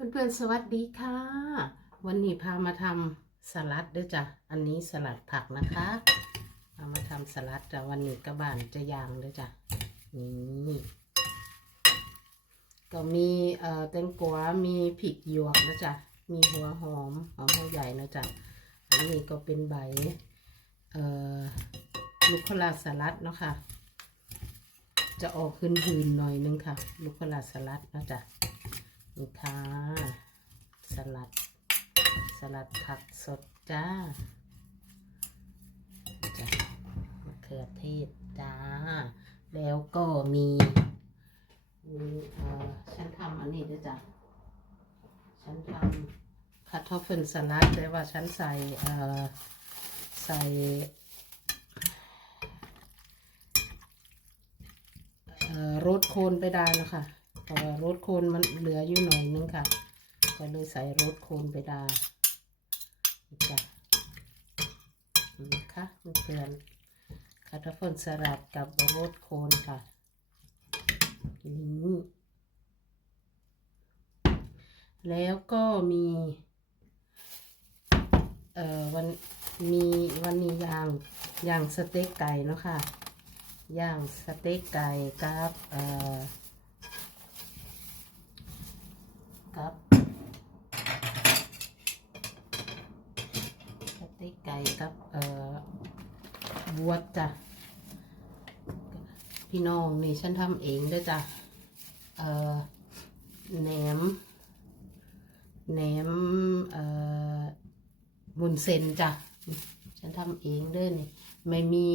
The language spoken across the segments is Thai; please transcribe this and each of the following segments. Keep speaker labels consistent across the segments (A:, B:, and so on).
A: เพื่อนๆสวัสดีค่ะ วันนี้พามาทำสลัดด้วยจ้ะอันนี้สลัดผักนะคะพามาทำสลัดจ้ะวันนี้กระบานจะยางด้วยจ้ะนี่ก็มีเอ่อแตงกวามีพริกหยวกนะจ๊ะมีหัวหอมหอมหัวใหญ่นะจ๊ะอันนี้ก็เป็นใบเอ่อลูกขลาสลัดเนาะค่ะจะออกหืนๆหน่อยนึงค่ะ ลูกขลาสลัดนะจ๊ะ นี่ค่ะสลัด สลัดผักสดจ้าจ้ะมะเขือเทศจ้า แล้วก็มีมีเอ่อฉันทำอันนี้ด้วยจ้ะฉันทำคัตทอฟเฟิลสลัดแต่ว่าฉันใส่เอ่อใส่เอ่อรดโคนไปได้นะคะ ราะว่าโรดโคนมันเหลืออยู่หน่อยนึงค่ะ ก็เลยใส่โรดโคนไปด้นี่จ้ะนี่ค่ะเพื่อนคาร์ฟอนสลัดกับโรดโคนค่ะนี่แล้วก็มีเอ่อวันมีวันนี้ย่างย่างสเต็กไก่เนาะค่ะย่างสเต็กไก่กับเอ่อ กับสเต็กไก่กับเอ่อบวชจ้ะพี่น้องนี่ฉันทำเองด้วยจ้ะเอ่อแหนมแหนมเอ่อบุญเซนจ้ะฉันทำเองเด้อนี่ไม่มี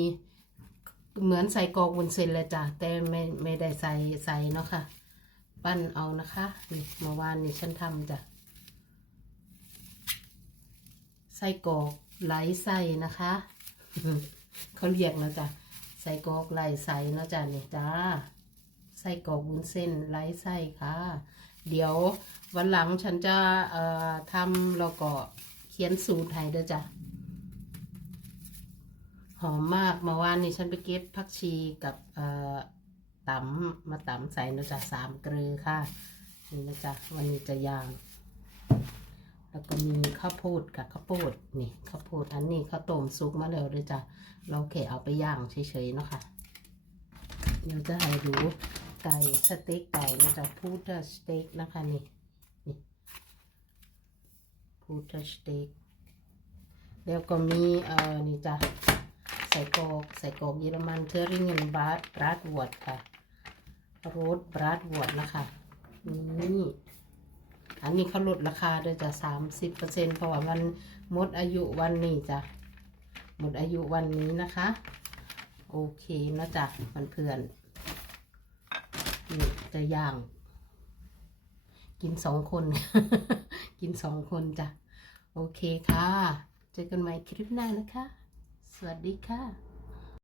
A: เหมือนใส่กอกวุ้นเส้นเลยจ้ะแต่ไม่ไม่ได้ใส่ใส่เนาะค่ะ ปั้นเอานะคะนี่เมื่อวานนี้ฉันทำจ้ะใส่กรอกไหลใส่นะคะ เขาเรียกนะจ้ะใส่กรอกไหลใส่นะจ้ะนี่จ้าใส่กรอกวุ้นเส้นไหลใส่ค่ะ เดี๋ยววันหลังฉันจะเอ่อทำแล้วก็เขียนสูตรให้เด้อจ้ะหอมมากเมื่อวานนี้ฉันไปเก็บผักชีกับเอ่อ ตำมาตำใส่นะจ๊ะสามเกลือค่ะ นี่นะจ๊ะวันนี้จะย่าง แล้วก็มีข้าวโพดกับข้าวโพดนี่ข้าวโพดอันนี้ข้าวต้มซุกมาแล้วด้วยจ้ะเราแค่เอาไปย่างเฉยๆเนาะค่ะเดี๋ยวจะให้ดูไก่สเต็กไก่นะจ๊ะพูดสเต็กนะคะนี่นี่พูดสเต็กแล้วก็มีเอ่อนี่จ้ะใส่กอกใส่กอกเยอรมันเทอริงเงินบาร์บราดวอดค่ะ รสบราดวอดนะคะนี่อันนี้เขาลดราคาด้วยจ้ะสามสิบเปอร์เซ็นเพราะว่ามันหมดอายุวันนี้จ้ะหมดอายุวันนี้นะคะ โอเคนะจ๊ะเพื่อนนี่จะย่าง กินสองคน กินสองคนจ้ะโอเคค่ะ เจอกันใหม่คลิปหน้านะคะ สวัสดีค่ะ